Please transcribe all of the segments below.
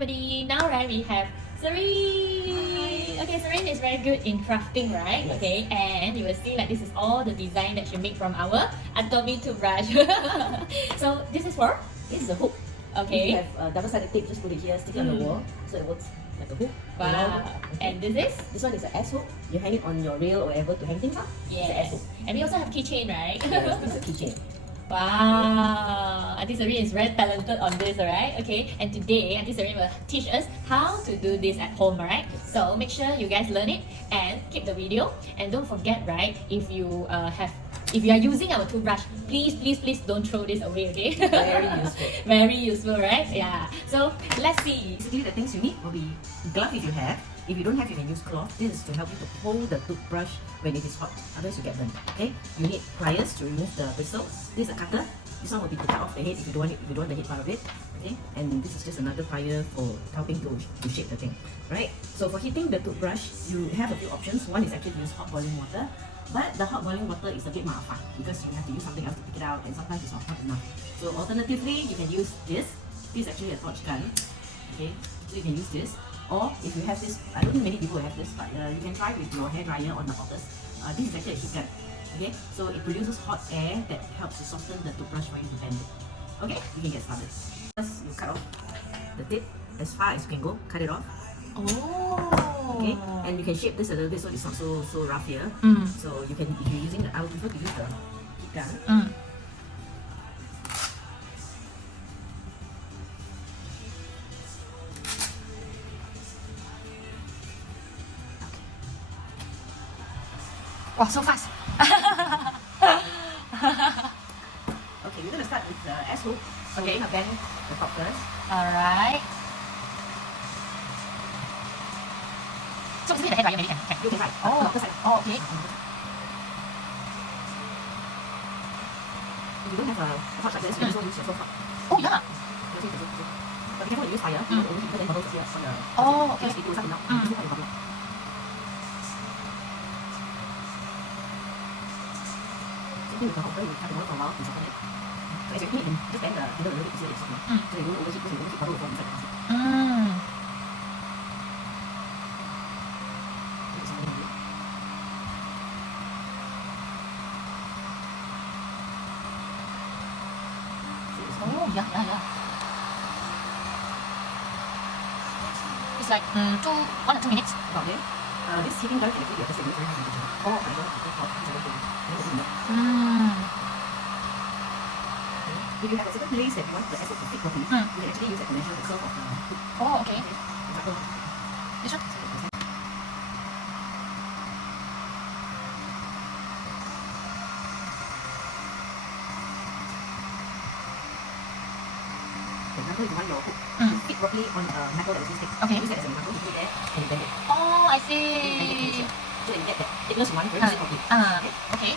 everybody. Now, right, we have Serene. Okay, Serene is very good in crafting, right? Yes. Okay, and you will see like this is all the design that she made from our Adobe toothbrush. So this is for? This is a hook. If Okay. you have double-sided tape, just put it here, stick it on the wall, so it works like a hook. Wow. And this is? This one is an S hook. You hang it on your rail or whatever to hang things up. It's an S Yes. hook. And we also have keychain, right? Yes, this is a keychain. Wow, Auntie Serene is very talented on this, alright? Okay, and today Auntie Serene will teach us how to do this at home, alright? So make sure you guys learn it and keep the video. And don't forget, right? If you are using our toothbrush, please don't throw this away, okay? Very useful. Very useful, right? Yeah. So let's see. Basically, the things you need will be glove if you have. If you don't have, you can use cloth. This is to help you to hold the toothbrush when it is hot. Otherwise, you get burned. Okay. You need pliers to remove the bristle. This is a cutter. This one will be to cut off the head if you don't want it, if you don't want the head part of it. Okay. And this is just another plier for helping to shape the thing. Right. So for heating the toothbrush, you have a few options. One is actually to use hot boiling water. But the hot boiling water is a bit mafan because you have to use something else to pick it out, and sometimes it's not hot enough. So alternatively, you can use this. This is actually a torch gun. Okay. So you can use this. Or if you have this, I don't think many people have this, but you can try with your hair dryer on the hottest. This is actually a heat gun. Okay, so it produces hot air that helps to soften the toothbrush for you to bend it. Okay, you can get started. First, you cut off the tip as far as you can go. Cut it off. Oh. Okay, and you can shape this a little bit so it's not so rough here. So you can, if you're using, I would prefer to use the heat gun. Wow, so fast. Okay, we're gonna start with the S hook. So Okay. we're gonna bend the top first. Alright. So basically the hair dryer maybe can. You can try. Oh. Doctor side. Oh, okay. If you don't have a torch like this, you can also use your phone. Oh yeah. But be careful when you use fire. You don't overheat, then bubbles appear on the. Oh, okay. It will start to melt. Mm. It will bubble. With the hopper, you have to hold for a while to soften it. So as you heat, you can just bend the handle a little bit so it's softening. So you don't overheat because you overheat bubble will fall inside. It's softening a bit. Oh yeah. It's like 1 or 2 minutes. About there. This heating gun can actually be adjusted with very high temperature. Oh, I don't have to hot. It's a little bit. If you have a certain place that you want the acid to fit properly, you can actually use that to measure the curve of the hook. Oh, okay. For example, This one? for example, if you want your hook to fit properly on a metal that is this thick, Okay. use that as an example. You put it there and you bend it. Oh, I You bend it to see. here. So that you get that thickness you want very fit properly. Okay.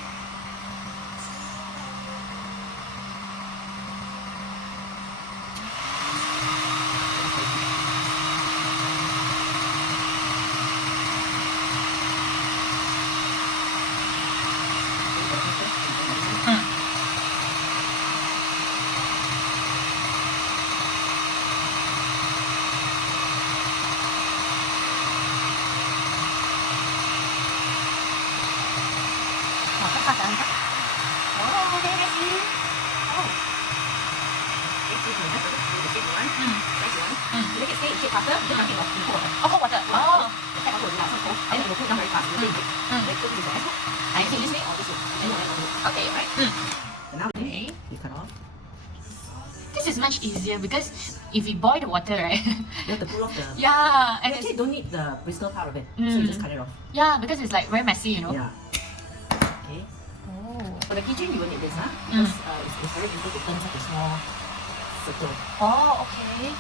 Wow, rất fast ah. Oh, okay, I see. Oh. If you can just do the shape you want, size you want, to make it stay in shape faster, you just nothing of cold water. Oh, cold water. Oh. The tap water will be out so cold, and it will cool down very fast. It will stay in shape. Right, so this is the S hook. I can this way or this way. And you want to Okay. right? So now Okay. you cut off. This is much easier because if we boil the water, right? You have to pull off the. Yeah, You and actually it's, don't need the bristle part of it, so you just cut it off. yeah, because it's like very messy, you know. Yeah. Okay. Oh. For the keychain, you will need this, huh? Because it's very easy to turn such a small circle. Oh, okay.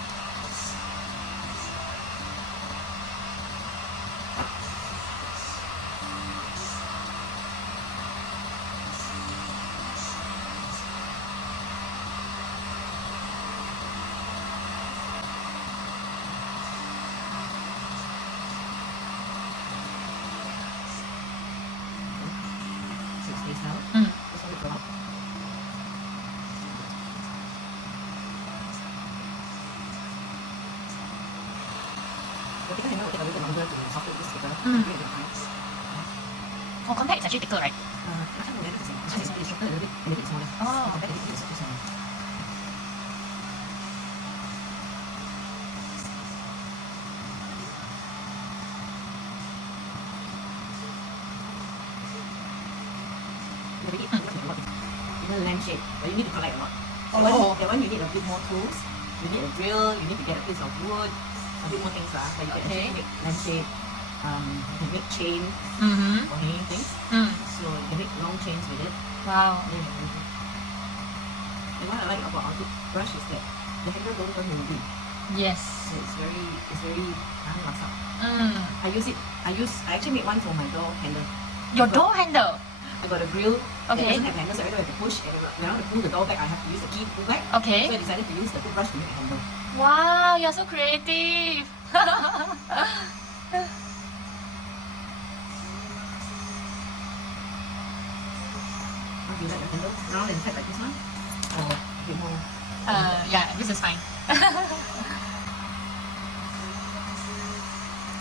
So it stays now. Mm. Just hold it for a while. The thicker handle will take a little bit longer to soften this thicker. Mm. Give it a bit of time. Oh, compact is actually thicker, right? Last time we had it the same. This one is shorter a little bit and a bit smaller. Oh. Compact is a bit smaller. Even lampshade, but you need to collect a lot. That one you need a bit more tools. You need a drill, you need to get a piece of wood, a bit more things lah. But you can Okay. actually make lampshade. You can make chain Mm-hmm. for hanging things. Mm. So you can make long chains with it. Wow. Then you can use it. And what I like about our toothbrush is that the handle don't turn moving. Yes. So it's very masak. Mm. I actually made one for my door handle. Your door handle. I got a grill that Okay. doesn't have handles, so I don't have to push. And when I want to pull the door back, I have to use the key to pull back. Okay. So I decided to use the toothbrush to make a handle. Wow, you're so creative. How do you like your handle? Round and flat like this one? Or a bit more? Yeah, this is fine.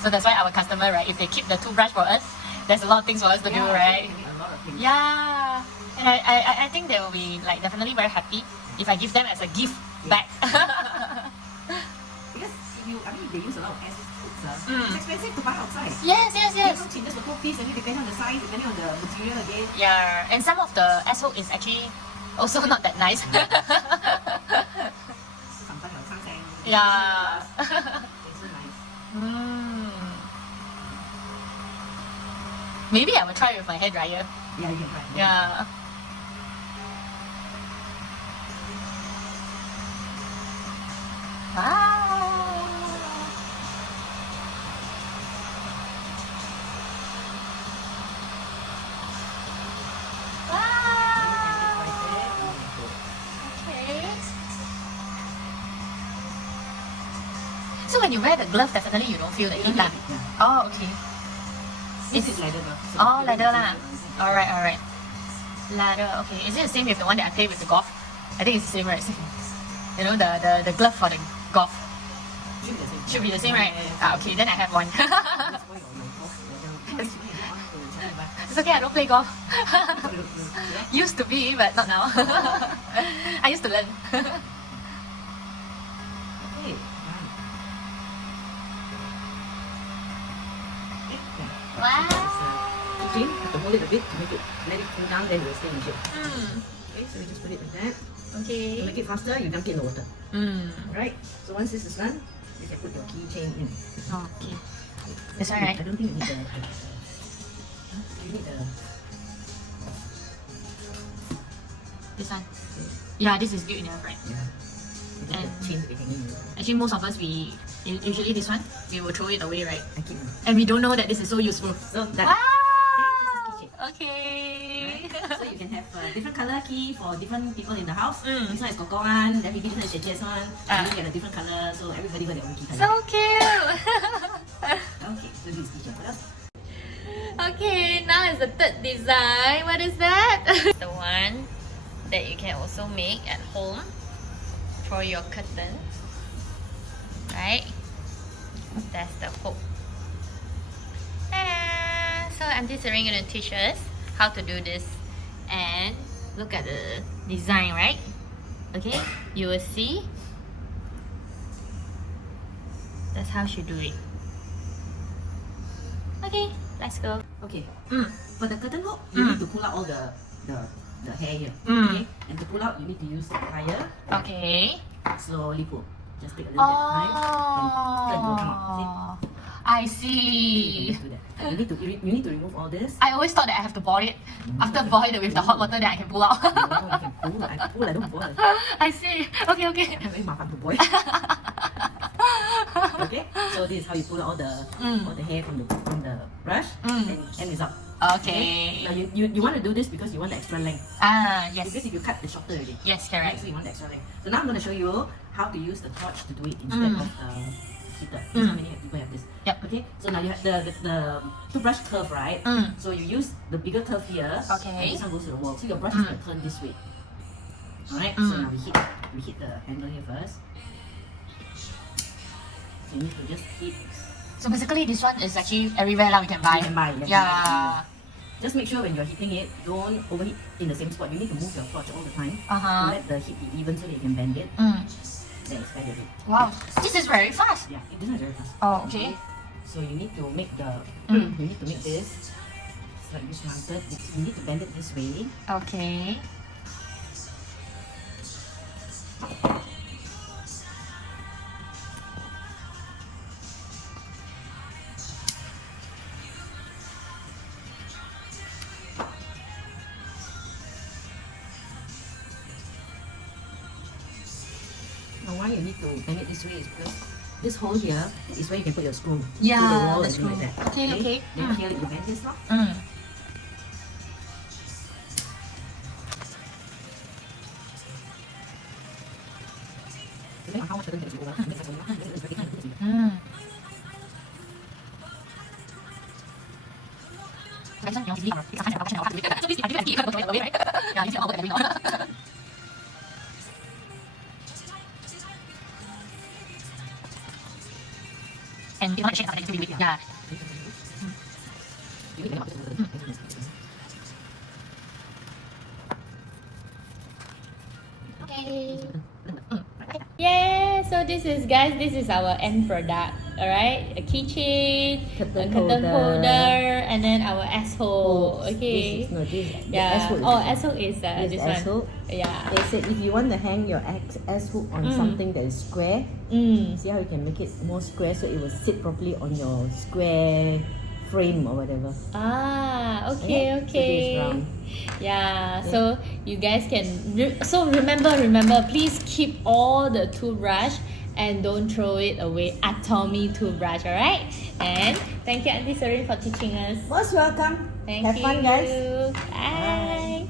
So that's why our customer, right, if they keep the toothbrush for us, there's a lot of things for us to do, right? You can make a lot of things. Yeah. And I think they will be like definitely very happy if I give them as a gift back. Because if they use a lot of acid foods, Mm. it's expensive to buy outside. Yes, yes, yes. Some changes for 2 piece, and depending on the size, depending on the material again. Yeah, and some of the asshole is actually also not that nice. Sometimes your tongue saying, Yeah. it's so nice. Maybe I will try with my hair dryer. Yeah, you can try. Yeah. Wow. Okay. So when you wear the glove, definitely you don't feel the heat lah. Yeah. Oh, okay. This is leather though. So Oh, you leather don't lah. use it. Alright, alright. Leather, okay. Is it the same with the one that I play with the golf? I think it's the same, right? You know, the glove for the golf. Should be the same. Should be the same, right? Yeah. Ah, okay, then I have one. That's why your golf leather. It's okay, I don't play golf. Yeah. Used to be, but not now. I used to learn. Okay, done. Okay, yeah. Wow. Clean, have to hold it a bit to make it, let it cool down, then it will stay in the shape. Mm. Okay, so we just put it like that. To Okay. make it faster, you dunk it in the water. Mm. Alright, so once this is done, you can put your keychain in. Okay. This one, right? I don't think you need the you need the This one. Yeah, this is good enough, right? yeah. You And- need the chain to be hanging. Actually, most of us, usually this one, we will throw it away, right? I keep it. And we don't know that this is so useful. So that Wow! this is keychain. Okay. Right? So you can have a different color key for different people in the house. Mm. This one is Coco one, then maybe this one is Jeje's one. Ah. And you get a different color, so everybody got their own key color. So cute. Okay, so this is keychain. What else? Okay, now is the third design. What is that? The one that you can also make at home for your curtain. Right? That's the hook. Ah, so Auntie Serene gonna teach us how to do this. And look at the design, right? Okay, you will see. That's how she do it. Okay, let's go. Okay, Mm. for the curtain hook, you Mm. need to pull out all the hair here. Mm. Okay, and to pull out, you need to use the plier. Okay. Slowly pull. Just take a little bit of time. And it will come out. See? Oh, I You see. can do that. You need to remove all this. I always thought that I have to boil it. After boil it with the hot water, then I can pull out. No, you can pull. I pull. I don't boil. I see. Okay, okay. Very mafan to boil. Okay, so this is how you pull out all the hair from the brush. Mm. And end result. Okay. Now you want to do this because you want the extra length. Ah, yes. Because if you cut, it's shorter already. Yes, Right, correct. so you want the extra length. So now I'm going to show you how to use the torch to do it instead of the heater. This how many people have this. Yep. Okay, so now you have the toothbrush curve, right? Mm. So you use the bigger curve here. Okay. And this one goes to the wall. So your brush is going to turn this way. Alright, so now we hit the handle here first. So you need to just hit So basically, this one is actually everywhere now we can buy. You can buy, Yeah. Just make sure when you're heating it, don't overheat in the same spot. You need to move your torch all the time to let the heat be even so that you can bend it. Then expand a bit. Wow, this is very fast. Yeah, this one is very fast. Oh, okay. So you need to make the you need to make this slightly slanted. You need to bend it this way. Okay. Now why you need to bend it this way is because this hole here is where you can put your screw Yeah, to the wall the and things like screw. that. Okay, okay. Then here you bend this up. Depending on how much curtain that is over, this is very thin. And you want to shake something to be yeah. You need to bend up. Okay. Yeah, so this is guys, this is our end product. Alright, a keychain, Curtain a curtain holder, and then our asshole. Okay. This Yeah. S-hook. Oh, asshole is This this S-hook. one. Yeah. They said if you want to hang your S-hook on something that is square, see how you can make it more square so it will sit properly on your square frame or whatever. Ah, okay, Yeah, so this is okay. round. Yeah, so you guys can so remember, please keep all the toothbrush and don't throw it away. Atomy toothbrush, alright? And thank you, Auntie Serene, for teaching us. Most welcome. Thank Have you. fun, guys. Bye.